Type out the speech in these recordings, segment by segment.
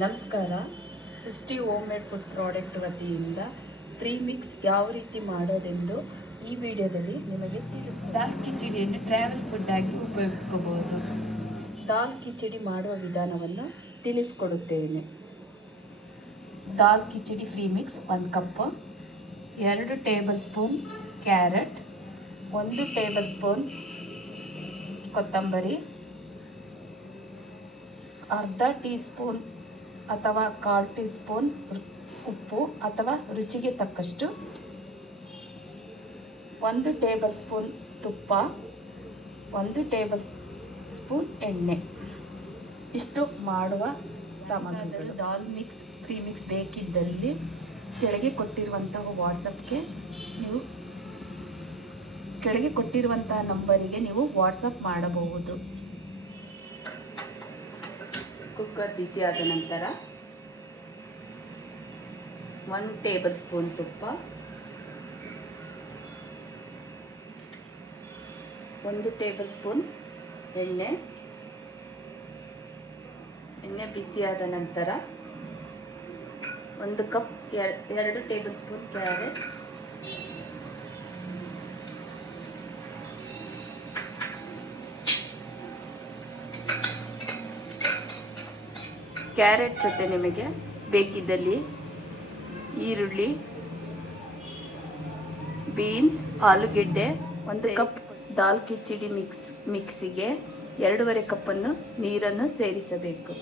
ನಮಸ್ಕಾರ. ಸೃಷ್ಟಿ home made food product ವತಿಯಿಂದ ಪ್ರೀಮಿಕ್ಸ್ ಯಾವ ರೀತಿ ಮಾಡೋದೆಂದು ಈ ವಿಡಿಯೋದಲ್ಲಿ ನಿಮಗೆ ತಿಳಿಸ್ತೀನಿ. ದಾಲ್ ಕಿಚಡಿಯನ್ನು ಟ್ರಾವೆಲ್ ಫುಡ್ ಆಗಿ ಉಪಯೋಗಿಸ್ಕೋಬಹುದು. ದಾಲ್ ಕಿಚಡಿ ಮಾಡುವ ವಿಧಾನವನ್ನು ತಿಳಿಸ್ಕೊಡುತ್ತೇನೆ. Dal khichdi premix 1 cup, 2 tablespoon carrot, 1 tablespoon ಕೊತ್ತಂಬರಿ, ಅರ್ಧ ಟೀ ಸ್ಪೂನ್ ಅಥವಾ 1/4 ಟೀ ಸ್ಪೂನ್ ಉಪ್ಪು ಅಥವಾ ರುಚಿಗೆ ತಕ್ಕಷ್ಟು, 1 ಟೇಬಲ್ ಸ್ಪೂನ್ ತುಪ್ಪ, 1 ಟೇಬಲ್ ಸ್ಪೂನ್ ಎಣ್ಣೆ. ಇಷ್ಟು ಮಾಡುವ ಸಾಮಗ್ರಿಗಳು. ದಾಲ್ ಮಿಕ್ಸ್ ಪ್ರೀಮಿಕ್ಸ್ ಬೇಕಿದ್ದಲ್ಲಿ ಕೆಳಗೆ ಕೊಟ್ಟಿರುವಂತಹ ವಾಟ್ಸಪ್ಗೆ ನೀವು ನಂಬರಿಗೆ ನೀವು ವಾಟ್ಸಪ್ ಮಾಡಬಹುದು. ಕುಕ್ಕರ್ ಬಿಸಿಯಾದ ನಂತರ 1 ಟೇಬಲ್ ಸ್ಪೂನ್ ತುಪ್ಪ, 1 ಟೇಬಲ್ ಸ್ಪೂನ್ ಎಣ್ಣೆ ಬಿಸಿಯಾದ ನಂತರ 1 ಕಪ್ 2 ಟೇಬಲ್ ಸ್ಪೂನ್ ಕ್ಯಾರೆಟ್ ಜೊತೆ ನಿಮಗೆ ಬೇಕಿದ್ದಲ್ಲಿ ಈರುಳ್ಳಿ, ಬೀನ್ಸ್, ಆಲೂಗೆಡ್ಡೆ, 1 ಕಪ್ ದಾಲ್ ಕಿಚಡಿ ಮಿಕ್ಸಿಗೆ 2.5 ಕಪ್ಪನ್ನು ನೀರನ್ನು ಸೇರಿಸಬೇಕು.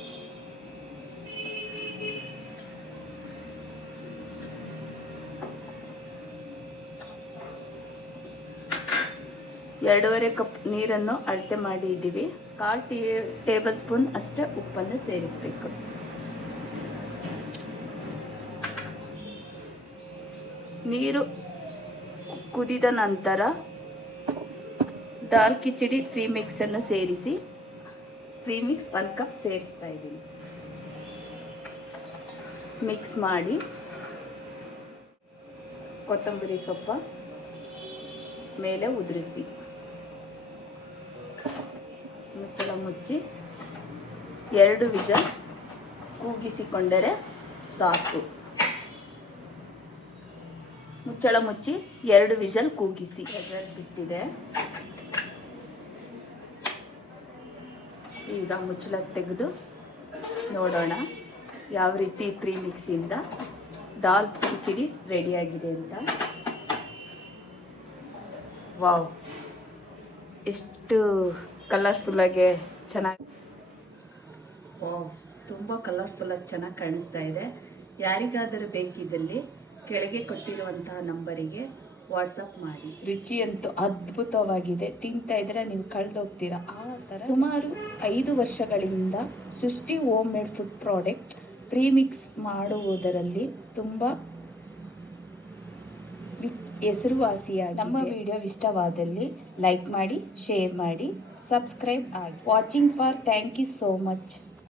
ಎರಡೂವರೆ ಕಪ್ ನೀರನ್ನು ಅಳತೆ ಮಾಡಿ ಇದ್ದೀವಿ. 1/4 ಟೇಬಲ್ ಸ್ಪೂನ್ ಅಷ್ಟೇ ಉಪ್ಪನ್ನು ಸೇರಿಸಬೇಕು. ನೀರು ಕುದಿದ ನಂತರ ದಾಲ್ ಕಿಚಡಿ ಪ್ರೀಮಿಕ್ಸ್ ಅನ್ನು ಸೇರಿಸಿ, ಪ್ರೀಮಿಕ್ಸ್ 1 ಕಪ್ ಸೇರಿಸ್ತಾ ಇದ್ದೀನಿ. ಮಿಕ್ಸ್ ಮಾಡಿ ಕೊತ್ತಂಬರಿ ಸೊಪ್ಪ ಮೇಲೆ ಉದುರಿಸಿ, ಮುಚ್ಚಳ ಮುಚ್ಚಿ 2 ವಿಷಲ್ ಕೂಗಿಸಿಕೊಂಡರೆ ಸಾಕು. ಮುಚ್ಚಳ ಮುಚ್ಚಿ 2 ವಿಷಲ್ ಕೂಗಿಸಿ. ವಿಷಲ್ ಬಿಟ್ಟಿದೆ. ಈಗ ಮುಚ್ಚಳ ತೆಗೆದು ನೋಡೋಣ ಯಾವ ರೀತಿ ಪ್ರೀಮಿಕ್ಸಿಂದ ದಾಲ್ ಕಿಚಡಿ ರೆಡಿಯಾಗಿದೆ ಅಂತ. ವಾವ್, ಎಷ್ಟು ಕಲರ್ಫುಲ್ಲಾಗಿ ಚೆನ್ನಾಗಿ, ವಾವ್, ತುಂಬ ಕಲರ್ಫುಲ್ಲಾಗಿ ಚೆನ್ನಾಗಿ ಕಾಣಿಸ್ತಾ ಇದೆ. ಯಾರಿಗಾದರೂ ಬೇಕಿದ್ದಲ್ಲಿ ಕೆಳಗೆ ಕೊಟ್ಟಿರುವಂತಹ ನಂಬರಿಗೆ ವಾಟ್ಸಪ್ ಮಾಡಿ. ರುಚಿಯಂತೂ ಅದ್ಭುತವಾಗಿದೆ. ತಿಂತಾ ಇದ್ರೆ ನೀವು ಕಳೆದೋಗ್ತೀರಾ ಆ ಥರ. ಸುಮಾರು 5 ವರ್ಷಗಳಿಂದ ಸೃಷ್ಟಿ home made food product premix ಮಾಡುವುದರಲ್ಲಿ ತುಂಬ ಹೆಸರುವಾಸಿಯಾಗಿ. ನಮ್ಮ ವಿಡಿಯೋ ಇಷ್ಟವಾದಲ್ಲಿ ಲೈಕ್ ಮಾಡಿ, ಶೇರ್ ಮಾಡಿ, ಸಬ್ಸ್ಕ್ರೈಬ್ ಆಗಿ. Watching for thank you so much.